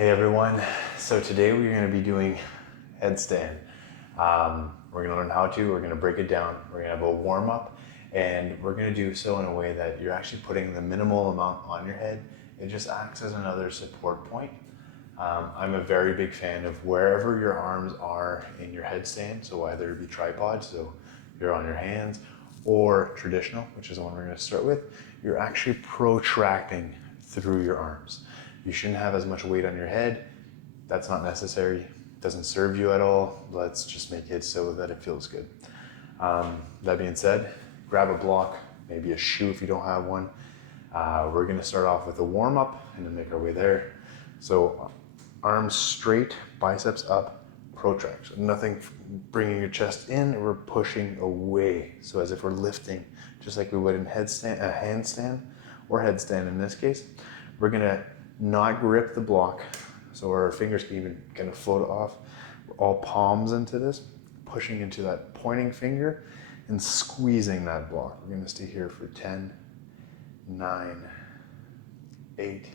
Hey everyone, so today we're going to be doing headstand. We're going to learn how to, we're going to break it down, we're going to have a warm up, and we're going to do so in a way that you're actually putting the minimal amount on your head. It just acts as another support point. I'm a very big fan of wherever your arms are in your headstand, so either it be tripod, so you're on your hands, or traditional, which is the one we're going to start with, you're actually protracting through your arms. You shouldn't have as much weight on your head. That's not necessary. It doesn't serve you at all. Let's just make it so that it feels good. That being said, grab a block, maybe a shoe if you don't have one. We're gonna start off with a warm up and then make our way there. So arms straight, biceps up, protract. So nothing bringing your chest in, we're pushing away. So as if we're lifting, just like we would in handstand or headstand in this case. We're gonna not grip the block, so our fingers can even kind of float off. We're all palms into this, pushing into that pointing finger and squeezing that block. We're gonna stay here for 10, 9, 8.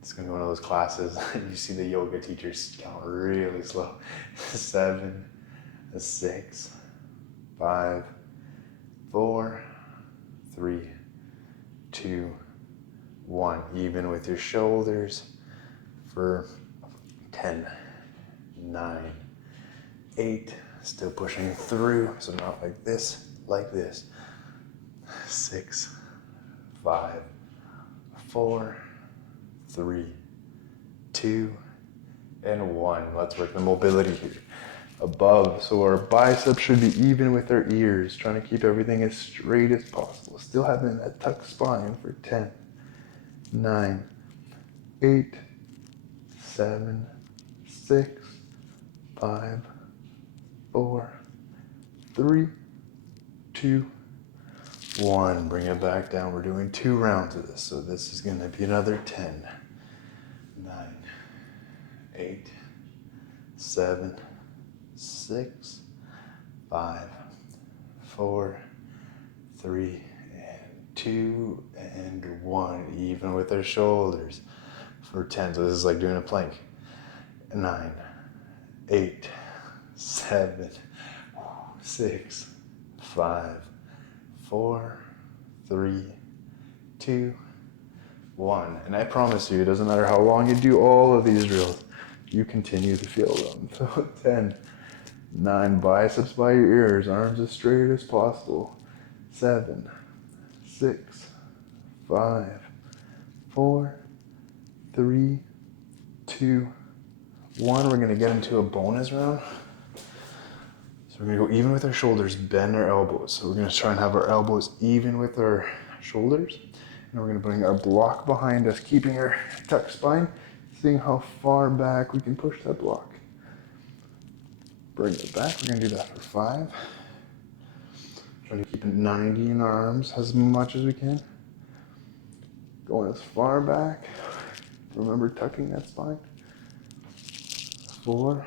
It's gonna be one of those classes you see the yoga teachers count really slow. 7, 6, 5, 4, 3, 2, 1, even with your shoulders for 10, 9, 8, still pushing through, so not like this, 6, 5, 4, 3, 2, and 1. Let's work the mobility here. Above, so our biceps should be even with our ears, trying to keep everything as straight as possible. Still having that tucked spine for 10, 9, 8, 7, 6, 5, 4, 3, 2, 1. Bring it back down. We're doing 2 rounds of this. So this is going to be another 10, 9, 8, 7, 6, 5, 4, 3, 2, and 1, even with our shoulders for 10. So this is like doing a plank. 9, 8, 7, 6, 5, 4, 3, 2, 1. And I promise you, it doesn't matter how long you do all of these drills, you continue to feel them. So 10, 9, biceps by your ears, arms as straight as possible. 7, 6, 5, 4, 3, 2, 1. We're gonna get into a bonus round. So we're gonna go even with our shoulders, bend our elbows. So we're gonna try and have our elbows even with our shoulders. And we're gonna bring our block behind us, keeping our tucked spine, seeing how far back we can push that block. Bring it back, we're gonna do that for 5. Trying to keep it 90 in our arms as much as we can. Going as far back. Remember tucking that spine. 4.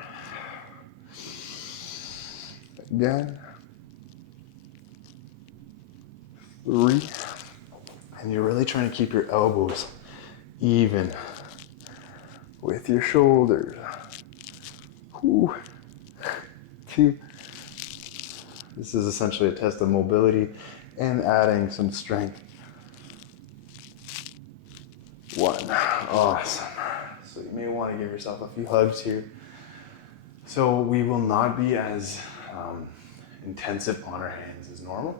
Again. 3. And you're really trying to keep your elbows even with your shoulders. 2. This is essentially a test of mobility and adding some strength. 1. Awesome. So you may want to give yourself a few hugs here. So we will not be as intensive on our hands as normal.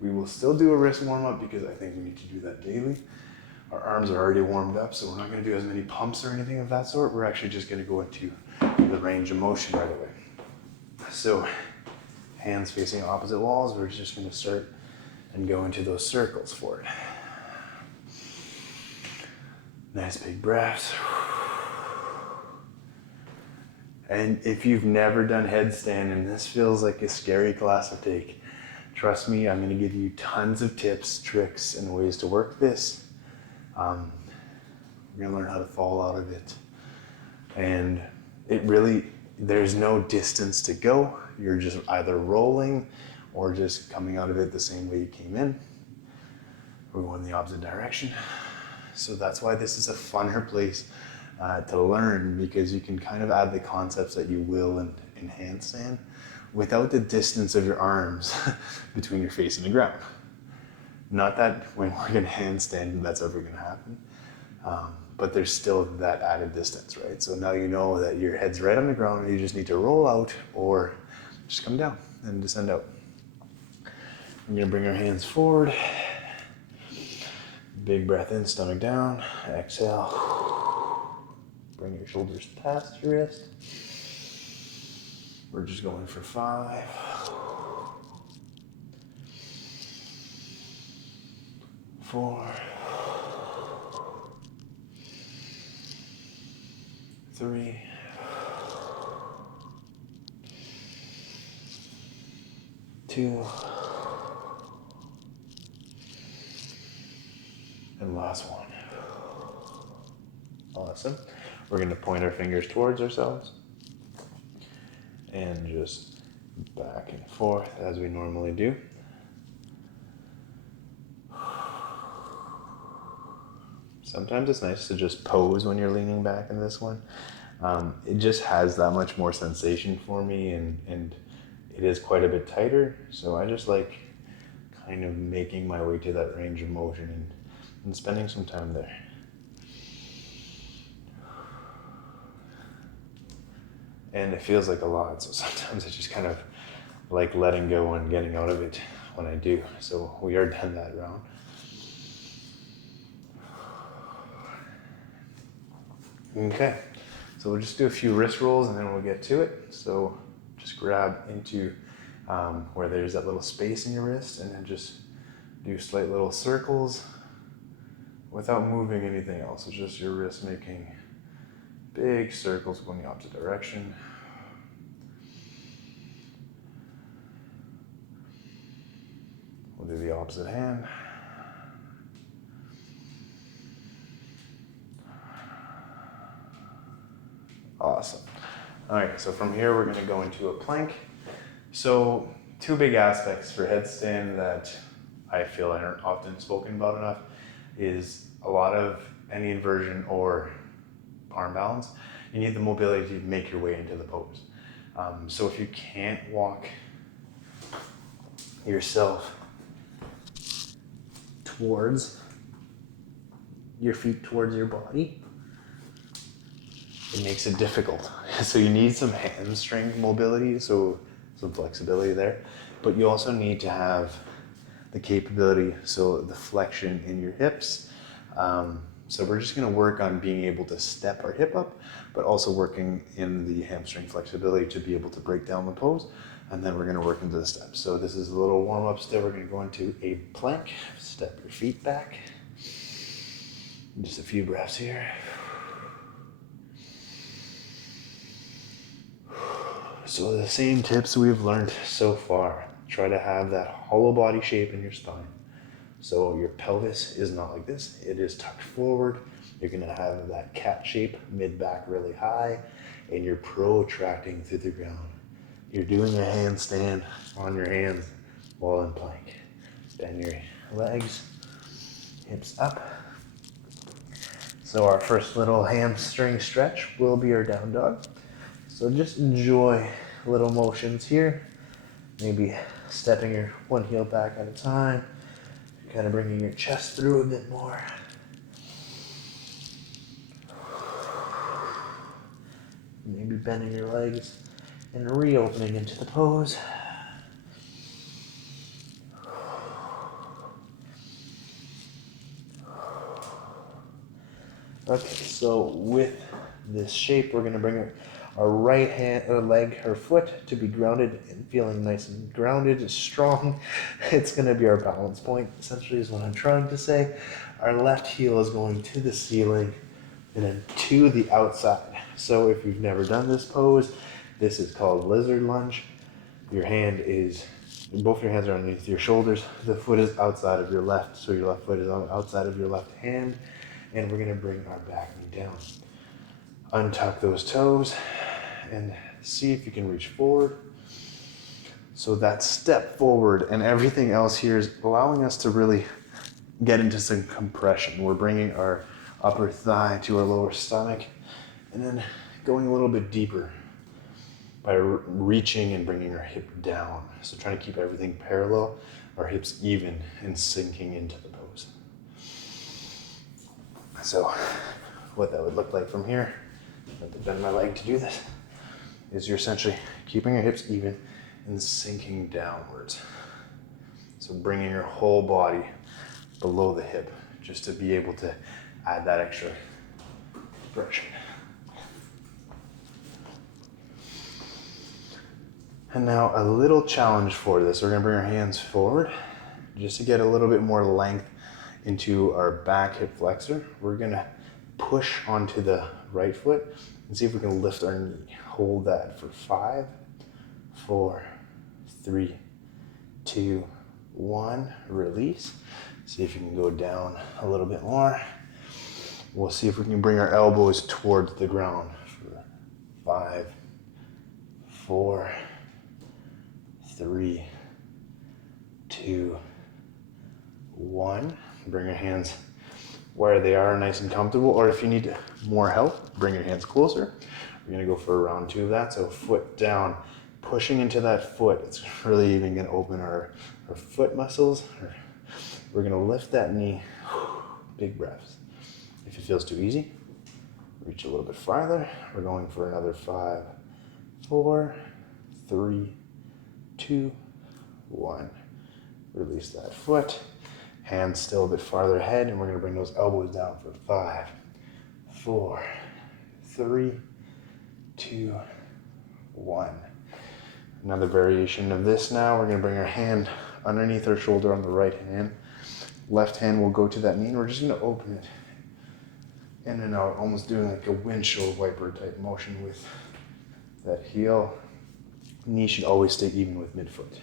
We will still do a wrist warm up because I think we need to do that daily. Our arms are already warmed up, so we're not going to do as many pumps or anything of that sort. We're actually just going to go into the range of motion right away. So hands facing opposite walls, we're just going to start and go into those circles for it. Nice big breaths. And if you've never done headstand and this feels like a scary class to take, trust me, I'm going to give you tons of tips, tricks, and ways to work this. We're going to learn how to fall out of it. And it really, there's no distance to go. You're just either rolling or just coming out of it the same way you came in. We're going the opposite direction. So that's why this is a funner place to learn, because you can kind of add the concepts that you will in handstand without the distance of your arms between your face and the ground. Not that when we're in handstand that's ever going to happen, but there's still that added distance, right? So now you know that your head's right on the ground and you just need to roll out or just come down and descend out. We're going to bring our hands forward. Big breath in, stomach down. Exhale. Bring your shoulders past your wrist. We're just going for 5. 4. 3. 2. And last one. Awesome. We're going to point our fingers towards ourselves and just back and forth as we normally do. Sometimes it's nice to just pose when you're leaning back in this one. It just has that much more sensation for me, and it is quite a bit tighter. So I just like kind of making my way to that range of motion and spending some time there. And it feels like a lot, so sometimes I just kind of like letting go and getting out of it when I do. So we are done that round. Okay, so we'll just do a few wrist rolls and then we'll get to it. So just grab into where there's that little space in your wrist, and then just do slight little circles without moving anything else. It's just your wrist making big circles going the opposite direction. We'll do the opposite hand. Awesome. All right, so from here we're going to go into a plank. So 2 big aspects for headstand that I feel aren't often spoken about enough is a lot of any inversion or arm balance. You need the mobility to make your way into the pose. So if you can't walk yourself towards your feet towards your body, it makes it difficult. So you need some hamstring mobility, so some flexibility there, but you also need to have the capability, so the flexion in your hips. So we're just going to work on being able to step our hip up, but also working in the hamstring flexibility to be able to break down the pose, and then we're going to work into the steps. So this is a little warm-up step. We're going to go into a plank. Step your feet back. Just a few breaths here. So the same tips we've learned so far. Try to have that hollow body shape in your spine. So your pelvis is not like this, it is tucked forward. You're gonna have that cat shape, mid-back really high, and you're protracting through the ground. You're doing a handstand on your hands while in plank. Bend your legs, hips up. So our first little hamstring stretch will be our down dog. So just enjoy little motions here. Maybe stepping your one heel back at a time. Kind of bringing your chest through a bit more. Maybe bending your legs and reopening into the pose. Okay, so with this shape, we're going to bring our right hand or leg or foot to be grounded and feeling nice and grounded and strong. It's going to be our balance point, essentially, is what I'm trying to say. Our left heel is going to the ceiling and then to the outside. So if you've never done this pose, this is called lizard lunge. Both your hands are underneath your shoulders. The foot is outside of your left, so your left foot is outside of your left hand. And we're going to bring our back knee down. Untuck those toes and see if you can reach forward. So that step forward and everything else here is allowing us to really get into some compression. We're bringing our upper thigh to our lower stomach. And then going a little bit deeper by reaching and bringing our hip down. So trying to keep everything parallel, our hips even, and sinking into the pose. So what that would look like from here, I have to bend my leg to do this, is you're essentially keeping your hips even and sinking downwards. So bringing your whole body below the hip, just to be able to add that extra pressure. And now a little challenge for this. We're gonna bring our hands forward just to get a little bit more length into our back hip flexor. We're gonna push onto the right foot and see if we can lift our knee. Hold that for 5, 4, 3, 2, 1, release. See if you can go down a little bit more. We'll see if we can bring our elbows towards the ground for 5, 4, 3, 2, 1. Bring your hands where they are, nice and comfortable, or if you need more help, bring your hands closer. We're gonna go for a round 2 of that. So foot down, pushing into that foot. It's really even gonna open our foot muscles. We're gonna lift that knee, big breaths. If it feels too easy, reach a little bit farther. We're going for another 5, 4, 3, 2, 1. Release that foot. Hands still a bit farther ahead, and we're gonna bring those elbows down for 5, 4, 3, 2, 1. Another variation of this now, we're gonna bring our hand underneath our shoulder on the right hand. Left hand will go to that knee, and we're just gonna open it in and out, almost doing like a windshield wiper type motion with that heel. Knee should always stay even with midfoot.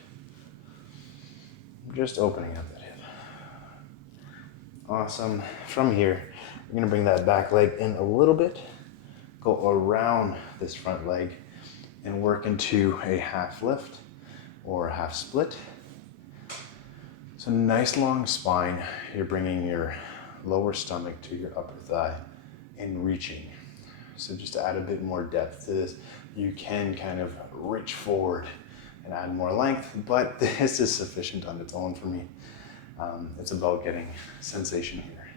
Just opening up that hip. Awesome. From here, we're gonna bring that back leg in a little bit, go around this front leg, and work into a half lift or a half split. So nice long spine. You're bringing your lower stomach to your upper thigh and reaching. So just to add a bit more depth to this, you can kind of reach forward and add more length, but this is sufficient on its own for me. It's about getting sensation here.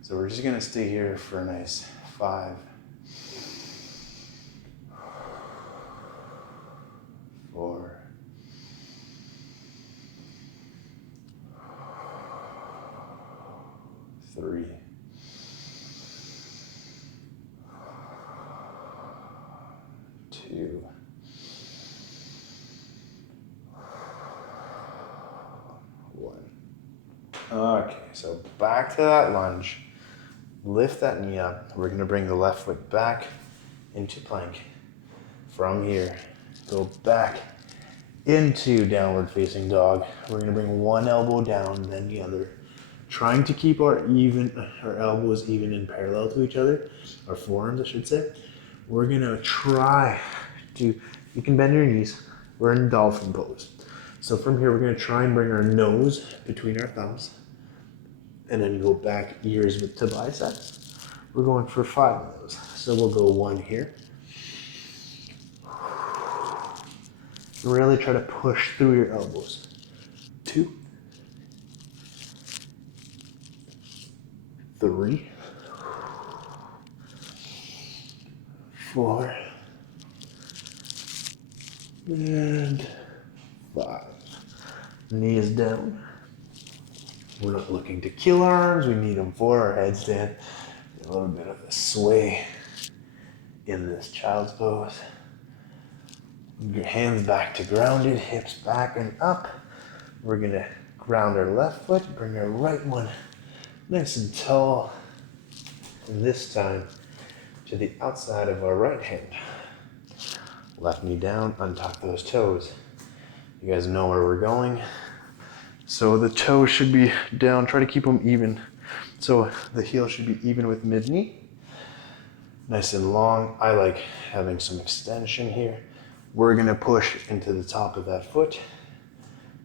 So we're just gonna stay here for a nice 5, 4, 3, 2, 1. Okay, so back to that lunge. Lift that knee up. We're gonna bring the left foot back into plank. From here, go back into downward facing dog. We're gonna bring one elbow down, then the other. Trying to keep our elbows even and parallel to each other, our forearms I should say. We're gonna try to, you can bend your knees. We're in dolphin pose. So from here, we're gonna try and bring our nose between our thumbs and then go back ears to biceps. We're going for 5 of those. So we'll go 1 here. Really try to push through your elbows. 2, 3, 4, and 5. Knee is down. We're not looking to kill our arms. We need them for our headstand. A little bit of a sway in this child's pose. Your hands back to grounded, hips back and up. We're gonna ground our left foot, bring our right one nice and tall. And this time to the outside of our right hand. Left knee down, untuck those toes. You guys know where we're going. So the toes should be down, try to keep them even. So the heel should be even with mid-knee. Nice and long. I like having some extension here. We're gonna push into the top of that foot.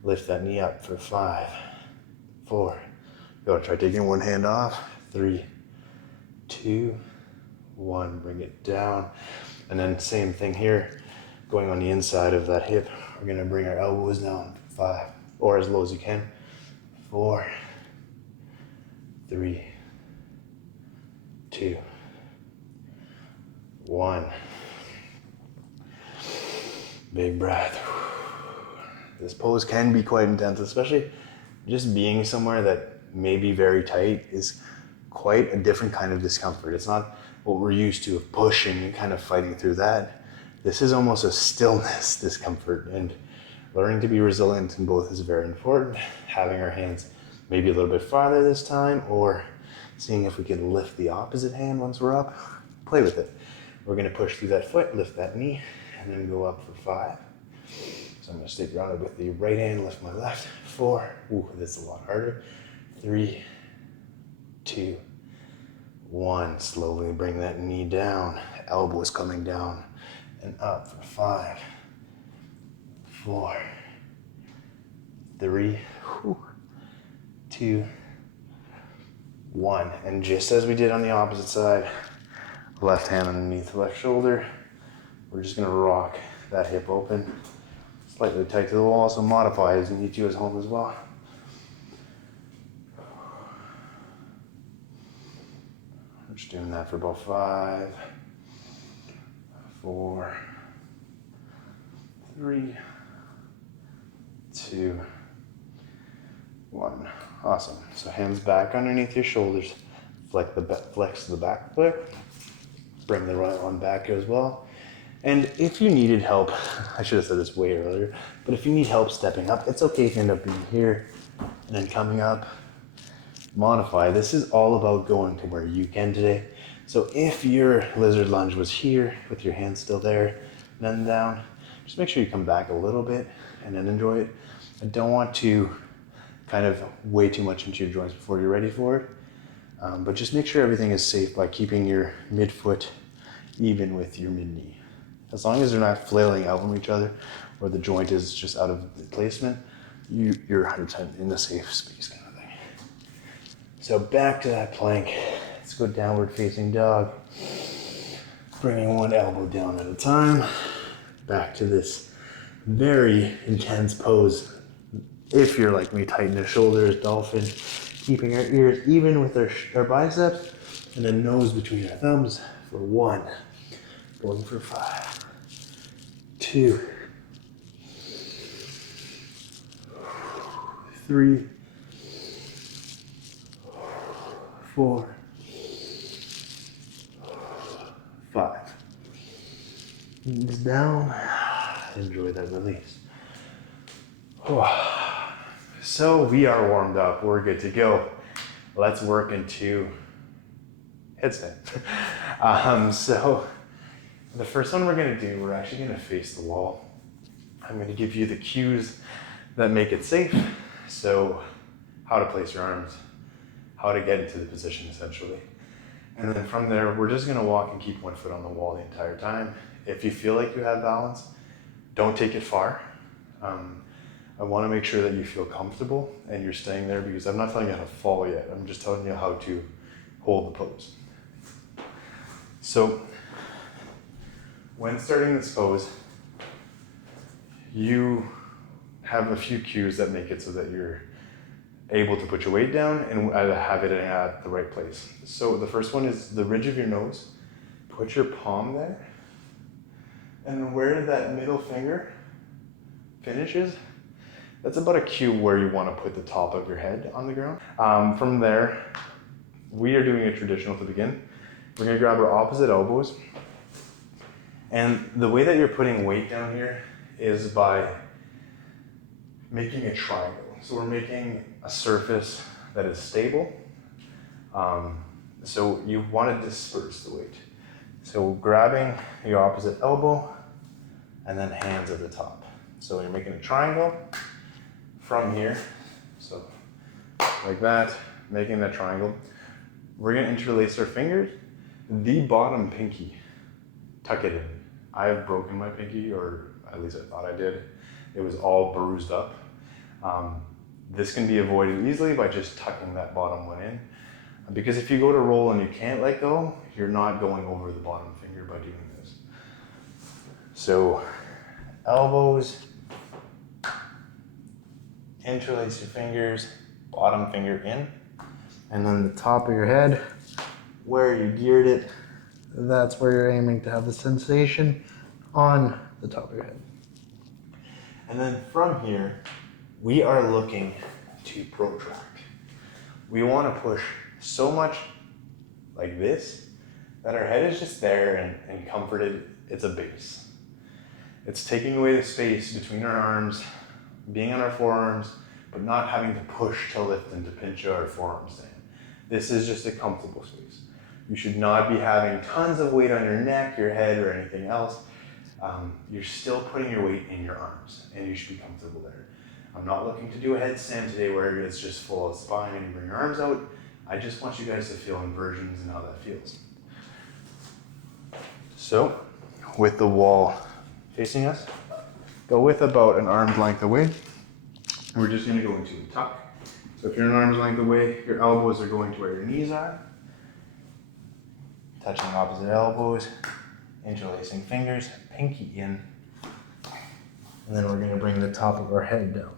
Lift that knee up for 5, 4. Go, try taking one hand off. 3, 2, 1, bring it down. And then same thing here, going on the inside of that hip. We're gonna bring our elbows down, 5, or as low as you can. 4, 3, 2, 1. Big breath. This pose can be quite intense, especially just being somewhere that may be very tight is quite a different kind of discomfort. It's not what we're used to of pushing and kind of fighting through that. This is almost a stillness discomfort, and learning to be resilient in both is very important. Having our hands maybe a little bit farther this time, or seeing if we can lift the opposite hand once we're up. Play with it. We're gonna push through that foot, lift that knee, and then go up for 5. So I'm gonna stay grounded with the right hand, lift my left. 4, ooh, this is a lot harder. 3, 2, 1. Slowly bring that knee down, elbows coming down and up for 5, 4, 3, 2, 1. And just as we did on the opposite side, left hand underneath the left shoulder, we're just gonna rock that hip open, slightly tight to the wall, so modify as you need to at home as well. I'm just doing that for about 5, 4, 3, 2, 1. Awesome. So hands back underneath your shoulders. Flex the back foot. Bring the right one back as well. And if you needed help, I should have said this way earlier, but if you need help stepping up, it's okay if you end up being here and then coming up. Modify. This is all about going to where you can today. So if your lizard lunge was here with your hands still there, then down, just make sure you come back a little bit and then enjoy it. I don't want to kind of weigh too much into your joints before you're ready for it. But just make sure everything is safe by keeping your midfoot even with your mid knee. As long as they're not flailing out from each other or the joint is just out of the placement, you're 100% in the safe space kind of thing. So back to that plank. Let's go downward facing dog. Bringing one elbow down at a time. Back to this very intense pose. If you're like me, tighten the shoulders, dolphin, keeping our ears even with our biceps, and then nose between our thumbs for 1. Going for 5, 2, 3, 4, 5. Knees down. Enjoy that release. So we are warmed up. We're good to go. Let's work into headstand. So the first one we're gonna do, we're actually gonna face the wall. I'm gonna give you the cues that make it safe. So how to place your arms, how to get into the position essentially. And then from there, we're just gonna walk and keep one foot on the wall the entire time. If you feel like you have balance, don't take it far. I wanna make sure that you feel comfortable and you're staying there, because I'm not telling you how to fall yet. I'm just telling you how to hold the pose. So when starting this pose, you have a few cues that make it so that you're able to put your weight down and have it at the right place. So the first one is the ridge of your nose. Put your palm there. And where that middle finger finishes, that's about a cue where you want to put the top of your head on the ground. From there, we are doing a traditional to begin. We're gonna grab our opposite elbows. And the way that you're putting weight down here is by making a triangle. So we're making a surface that is stable. So you want to disperse the weight. So grabbing your opposite elbow and then hands at the top. So you're making a triangle from here. So like that, making that triangle. We're gonna interlace our fingers. The bottom pinky, tuck it in. I have broken my pinky, or at least I thought I did. It was all bruised up. This can be avoided easily by just tucking that bottom one in. Because if you go to roll and you can't let go, you're not going over the bottom finger by doing this. So elbows, interlace your fingers, bottom finger in, and then the top of your head, where you geared it, that's where you're aiming to have the sensation on the top of your head. And then from here, we are looking to protract. We want to push so much like this that our head is just there and comforted. It's a base. It's taking away the space between our arms, being on our forearms, but not having to push to lift and to pinch our forearms down. This is just a comfortable space. You should not be having tons of weight on your neck, your head, or anything else. You're still putting your weight in your arms, and you should be comfortable there. I'm not looking to do a headstand today where it's just full of spine and you bring your arms out. I just want you guys to feel inversions and how that feels. So, with the wall facing us, go with about an arm's length away. And we're just going to go into a tuck. So if you're an arm's length away, your elbows are going to where your knees are. Touching opposite elbows, interlacing fingers, pinky in. And then we're going to bring the top of our head down.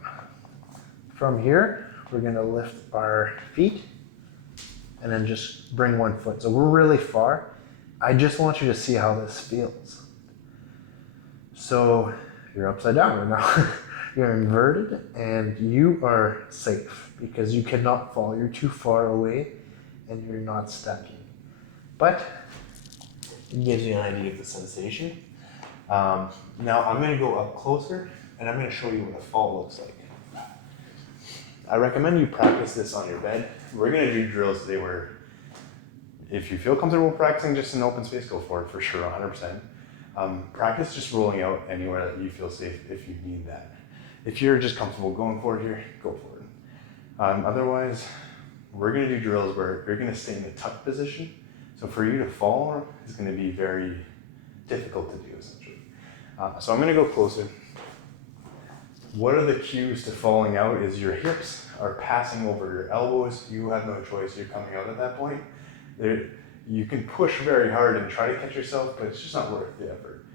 From here, we're going to lift our feet and then just bring one foot. So we're really far. I just want you to see how this feels. So you're upside down right now. You're inverted and you are safe because you cannot fall. You're too far away and you're not stacking. But it gives you an idea of the sensation. Now I'm going to go up closer and I'm going to show you what a fall looks like. I recommend you practice this on your bed. We're going to do drills today where if you feel comfortable practicing just in open space, go for it for sure, 100%. Practice just rolling out anywhere that you feel safe if you need that. If you're just comfortable going for it here, go for it. Otherwise, we're going to do drills where you're going to stay in the tuck position. So for you to fall is going to be very difficult to do, essentially. So I'm going to go closer. What are the cues to falling out is your hips are passing over your elbows. You have no choice. You're coming out at that point. You can push very hard and try to catch yourself, but it's just not worth the effort.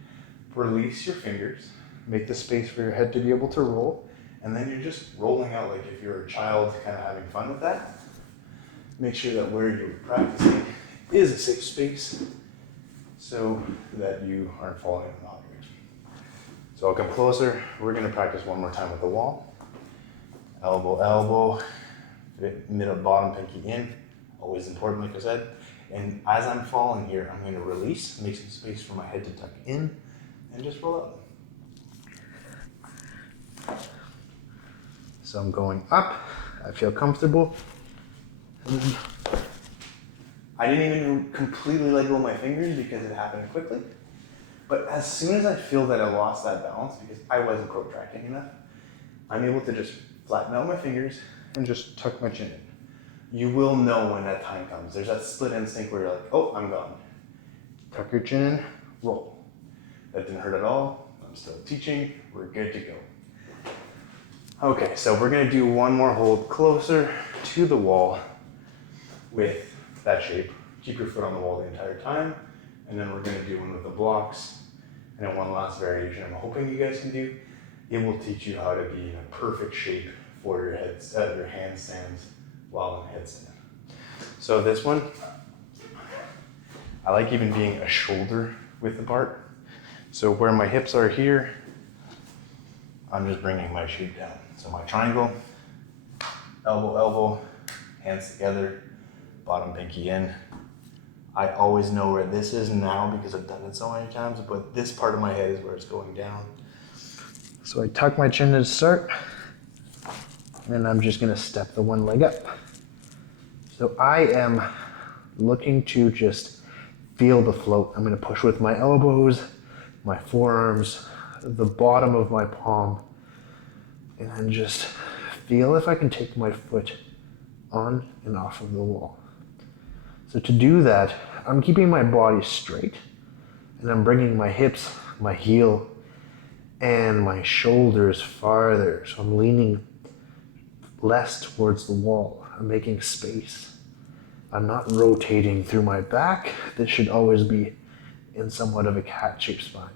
Release your fingers. Make the space for your head to be able to roll. And then you're just rolling out like if you're a child kind of having fun with that. Make sure that where you're practicing is a safe space so that you aren't falling in the wrong direction. So I'll come closer. We're going to practice one more time with the wall. Elbow, elbow, middle, bottom, pinky in. Always important, like I said. And as I'm falling here, I'm going to release, make some space for my head to tuck in, and just roll out. So I'm going up. I feel comfortable. I didn't even completely let go of my fingers because it happened quickly. But as soon as I feel that I lost that balance, because I wasn't protracting enough, I'm able to just flatten out my fingers and just tuck my chin in. You will know when that time comes. There's that split instinct where you're like, oh, I'm gone. Tuck your chin in, roll. That didn't hurt at all. I'm still teaching. We're good to go. Okay, so we're gonna do one more hold closer to the wall with that shape. Keep your foot on the wall the entire time. And then we're gonna do one with the blocks. And then one last variation I'm hoping you guys can do. It will teach you how to be in a perfect shape for your handstands while in headstand. So this one, I like even being a shoulder width apart. So where my hips are here, I'm just bringing my shape down. So my triangle, elbow, elbow, hands together, bottom pinky in. I always know where this is now because I've done it so many times, but this part of my head is where it's going down. So I tuck my chin to start, and I'm just gonna step the one leg up. So I am looking to just feel the float. I'm gonna push with my elbows, my forearms, the bottom of my palm, and then just feel if I can take my foot on and off of the wall. So to do that, I'm keeping my body straight, and I'm bringing my hips, my heel, and my shoulders farther. So I'm leaning less towards the wall. I'm making space. I'm not rotating through my back. This should always be in somewhat of a cat-shaped spine.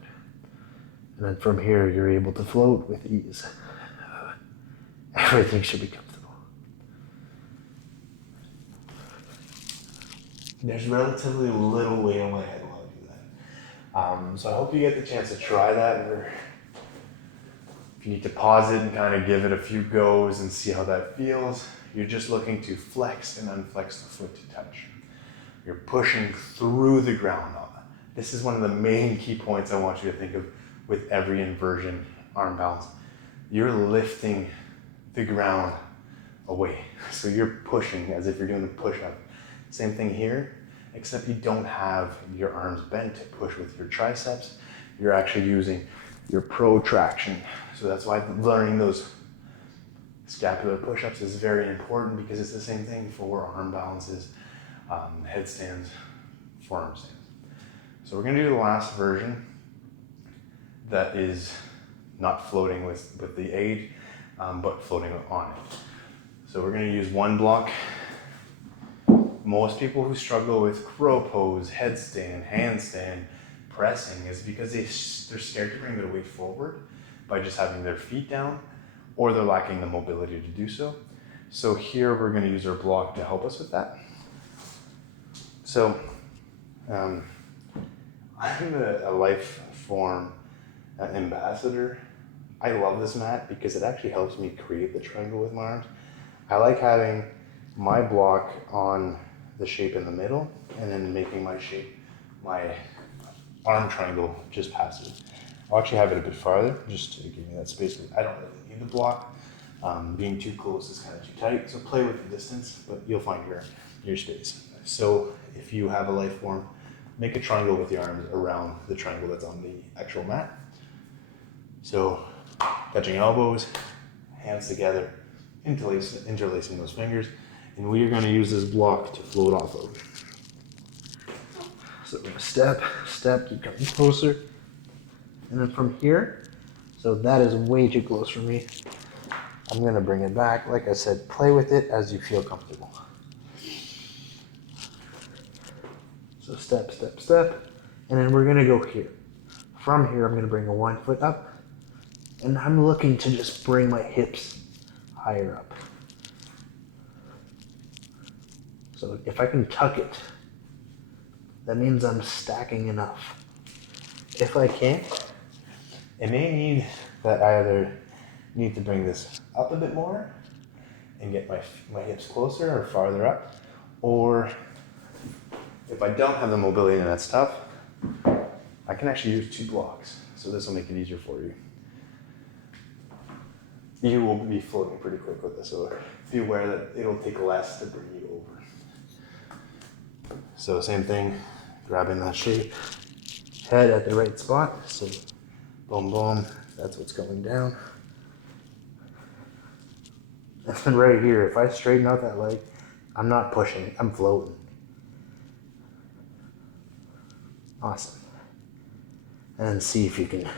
And then from here, you're able to float with ease. Everything should be comfortable. There's relatively little weight on my head while I do that. So I hope you get the chance to try that. Or if you need to pause it and kind of give it a few goes and see how that feels, you're just looking to flex and unflex the foot to touch. You're pushing through the ground. This is one of the main key points I want you to think of with every inversion arm balance. You're lifting the ground away. So you're pushing as if you're doing a push-up. Same thing here, except you don't have your arms bent to push with your triceps. You're actually using your protraction. So that's why learning those scapular push-ups is very important, because it's the same thing for arm balances, headstands, forearm stands. So we're gonna do the last version that is not floating with the aid, but floating on it. So we're gonna use one block. Most people who struggle with crow pose, headstand, handstand, pressing is because they're scared to bring their weight forward by just having their feet down, or they're lacking the mobility to do so. So here we're gonna use our block to help us with that. So I'm a life form ambassador. I love this mat because it actually helps me create the triangle with my arms. I like having my block on the shape in the middle and then making my shape, my arm triangle just past it. I'll actually have it a bit farther just to give me that space. I don't really need the block. Being too close is kind of too tight, so play with the distance, but you'll find your space. So if you have a life form, make a triangle with your arms around the triangle that's on the actual mat. So touching elbows, hands together, interlacing those fingers, and we are going to use this block to float off of. So we're going to step, keep coming closer, and then from here, so that is way too close for me. I'm going to bring it back. Like I said, play with it as you feel comfortable. So step, step, step, and then we're gonna go here. From here, I'm gonna bring a 1 foot up, and I'm looking to just bring my hips higher up. So if I can tuck it, that means I'm stacking enough. If I can't, it may mean that I either need to bring this up a bit more and get my hips closer or farther up, or if I don't have the mobility and that's tough, I can actually use 2 blocks. So this will make it easier for you. You will be floating pretty quick with this, so be aware that it'll take less to bring you over. So same thing, grabbing that shape, head at the right spot. So boom, boom, that's what's going down. And then right here, if I straighten out that leg, I'm not pushing, I'm floating. Awesome. And then see if you can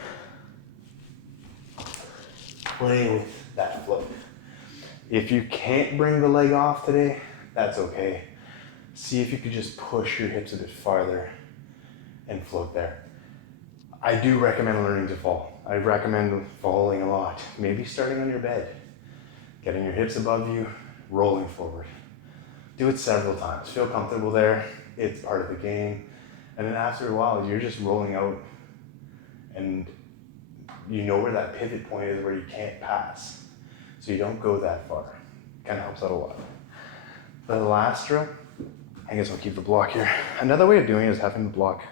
play with that float. If you can't bring the leg off today, that's okay. See if you could just push your hips a bit farther and float there. I do recommend learning to fall. I recommend falling a lot. Maybe starting on your bed, getting your hips above you, rolling forward. Do it several times. Feel comfortable there. It's part of the game. And then after a while, you're just rolling out and you know where that pivot point is where you can't pass. So you don't go that far. Kind of helps out a lot. The last drill, I guess I'll keep the block here. Another way of doing it is having the block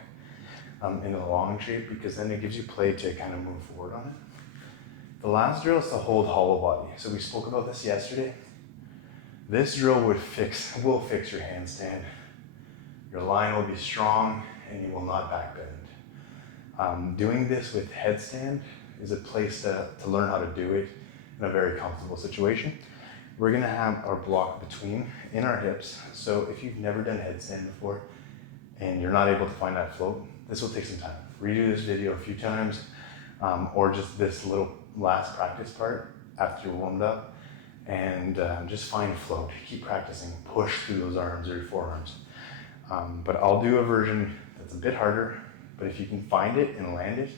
in a long shape, because then it gives you play to kind of move forward on it. The last drill is to hold hollow body. So we spoke about this yesterday. This drill will fix your handstand. Your line will be strong and you will not back bend. Doing this with headstand is a place to learn how to do it in a very comfortable situation. We're gonna have our block in our hips. So if you've never done headstand before and you're not able to find that float, this will take some time. Redo this video a few times, or just this little last practice part after you're warmed up, and just find float. Keep practicing. Push through those arms or your forearms. But I'll do a version that's a bit harder, but if you can find it and land it,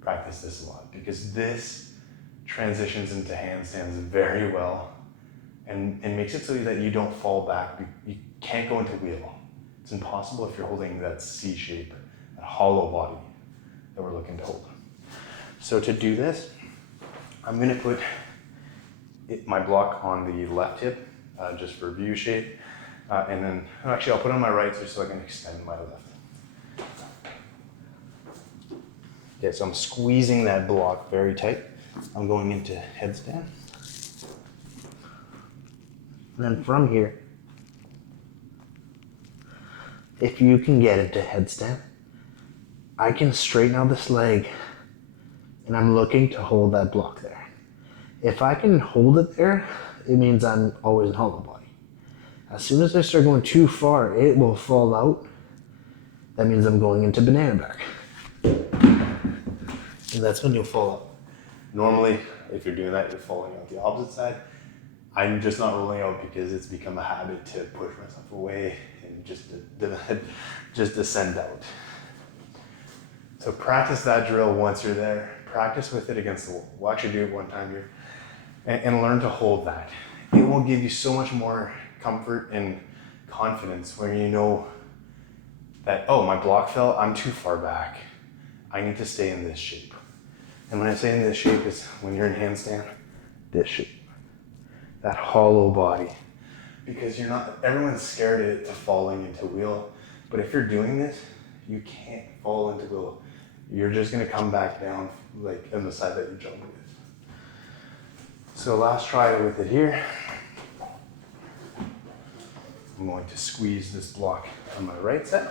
practice this a lot, because this transitions into handstands very well and makes it so that you don't fall back. You can't go into wheel. It's impossible if you're holding that C shape, that hollow body that we're looking to hold. So to do this, I'm gonna put my block on the left hip, just for view shape. And then, actually I'll put it on my right so I can extend my left. Okay, so I'm squeezing that block very tight. I'm going into headstand. And then from here, if you can get into headstand, I can straighten out this leg and I'm looking to hold that block there. If I can hold it there, it means I'm always in hollow body. As soon as I start going too far, it will fall out. That means I'm going into banana back. And that's when you'll fall out. Normally, if you're doing that, you're falling out the opposite side. I'm just not rolling out because it's become a habit to push myself away and just descend out. So practice that drill once you're there. Practice with it against the wall. We'll actually do it one time here. And learn to hold that. It will give you so much more comfort and confidence when you know that, oh, my block fell, I'm too far back. I need to stay in this shape. And when I say in this shape, it's when you're in handstand, this shape. That hollow body. Because everyone's scared of falling into wheel. But if you're doing this, you can't fall into wheel. You're just gonna come back down like on the side that you jumped with. So last try with it here. I'm going to squeeze this block on my right side.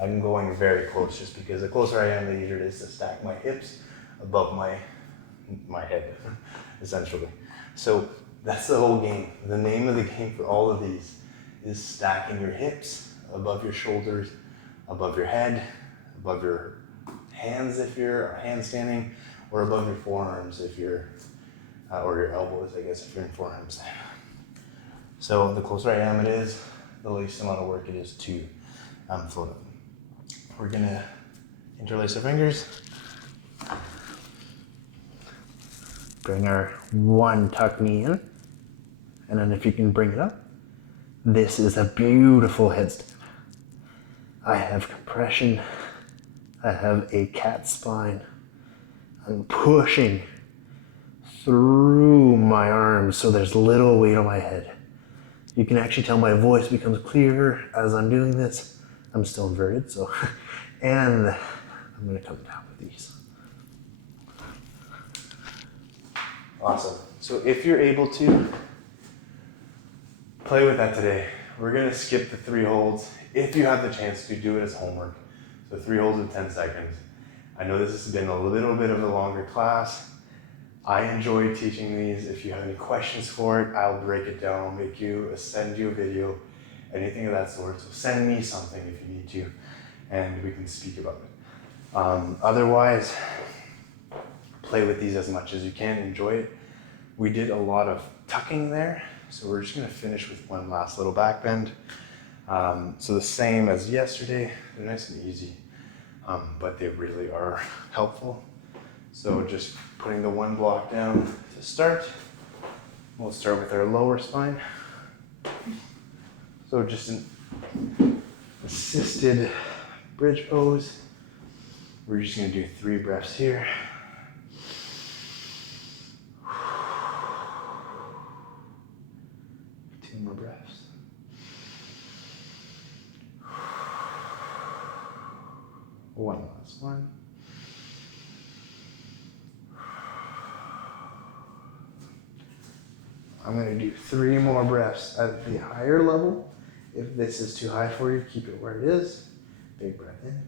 I'm going very close just because the closer I am, the easier it is to stack my hips above my head, essentially. So that's the whole game. The name of the game for all of these is stacking your hips above your shoulders, above your head, above your hands if you're handstanding, or above your forearms if you're, or your elbows, I guess, if you're in forearms. So the closer I am it is, the least amount of work it is to float up. We're gonna interlace our fingers. Bring our one tuck knee in. And then if you can bring it up, this is a beautiful headstand. I have compression. I have a cat spine. I'm pushing through my arms so there's little weight on my head. You can actually tell my voice becomes clearer as I'm doing this. I'm still inverted, so. And I'm gonna come down with these. Awesome. So if you're able to, play with that today. We're gonna skip the 3 holds. If you have the chance to, do it as homework. So 3 holds in 10 seconds. I know this has been a little bit of a longer class. I enjoyed teaching these. If you have any questions for it, I'll break it down, send you a video, anything of that sort. So send me something if you need to, and we can speak about it. Otherwise, play with these as much as you can, enjoy it. We did a lot of tucking there, so we're just gonna finish with one last little back bend. So the same as yesterday, they're nice and easy, but they really are helpful. So just putting the one block down to start. We'll start with our lower spine. So just an assisted bridge pose. We're just gonna do 3 breaths here. More breaths. One last one. I'm going to do 3 more breaths at the higher level. If this is too high for you, keep it where it is. Big breath in.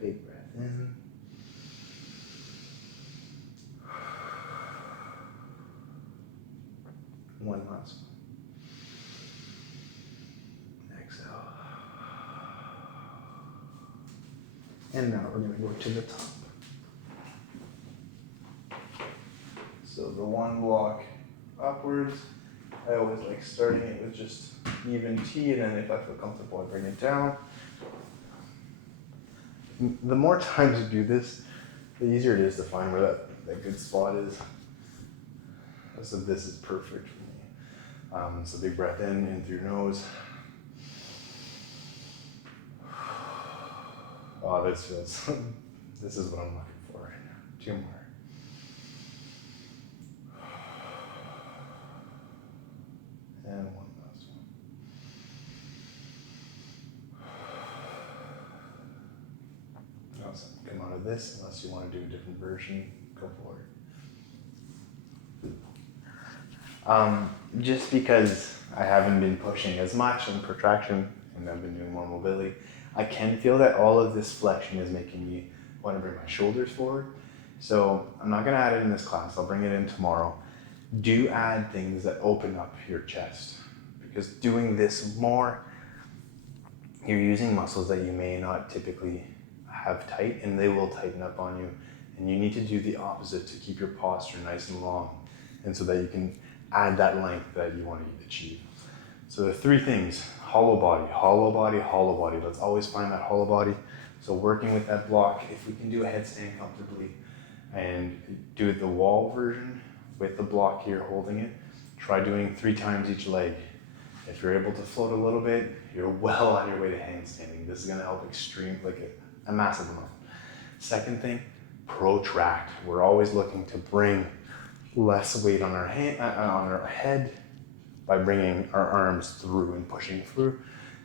Big breath in. One last one. Exhale. And now we're gonna go to the top. So the one block upwards, I always like starting it with just even T, and then if I feel comfortable, I bring it down. The more times you do this, the easier it is to find where that good spot is. So this is perfect for me. So big breath in through your nose. Oh, this feels, this is what I'm looking for right now. 2 more. And one last one. Awesome. Come out of this, unless you want to do a different version, go for it. Just because I haven't been pushing as much in protraction and I've been doing more mobility, I can feel that all of this flexion is making me want to bring my shoulders forward. So I'm not going to add it in this class. I'll bring it in tomorrow. Do add things that open up your chest, because doing this more, you're using muscles that you may not typically have tight, and they will tighten up on you. And you need to do the opposite to keep your posture nice and long, and so that you can add that length that you want to achieve. So the 3 things: hollow body, hollow body, hollow body. Let's always find that hollow body. So working with that block, if we can do a headstand comfortably and do the wall version with the block here holding it, try doing 3 times each leg. If you're able to float a little bit, you're well on your way to handstanding. This is gonna help a massive amount. Second thing, protract. We're always looking to bring less weight on our head by bringing our arms through and pushing through.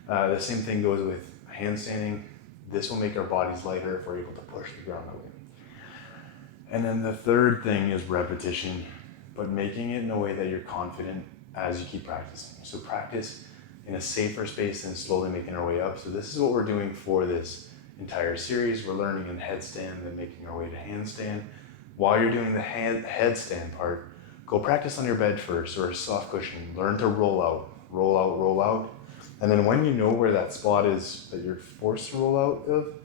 The same thing goes with handstanding. This will make our bodies lighter if we're able to push the ground away. And then the third thing is repetition, but making it in a way that you're confident as you keep practicing. So practice in a safer space and slowly making our way up. So this is what we're doing for this entire series. We're learning in headstand and making our way to handstand. While you're doing the headstand part, go practice on your bed first, or a soft cushion. Learn to roll out, roll out, roll out. And then when you know where that spot is that you're forced to roll out of,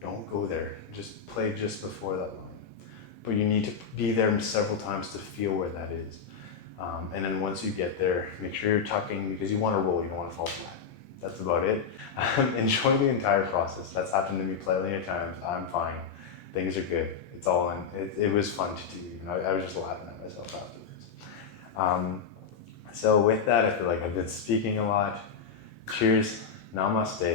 don't go there. Just play just before that line. But you need to be there several times to feel where that is. And then once you get there, make sure you're tucking, because you want to roll, you don't want to fall flat. That's about it. Enjoy the entire process. That's happened to me plenty of times. I'm fine. Things are good. It's all in. It was fun to do. I was just laughing at myself afterwards. So with that, I feel like I've been speaking a lot. Cheers. Namaste.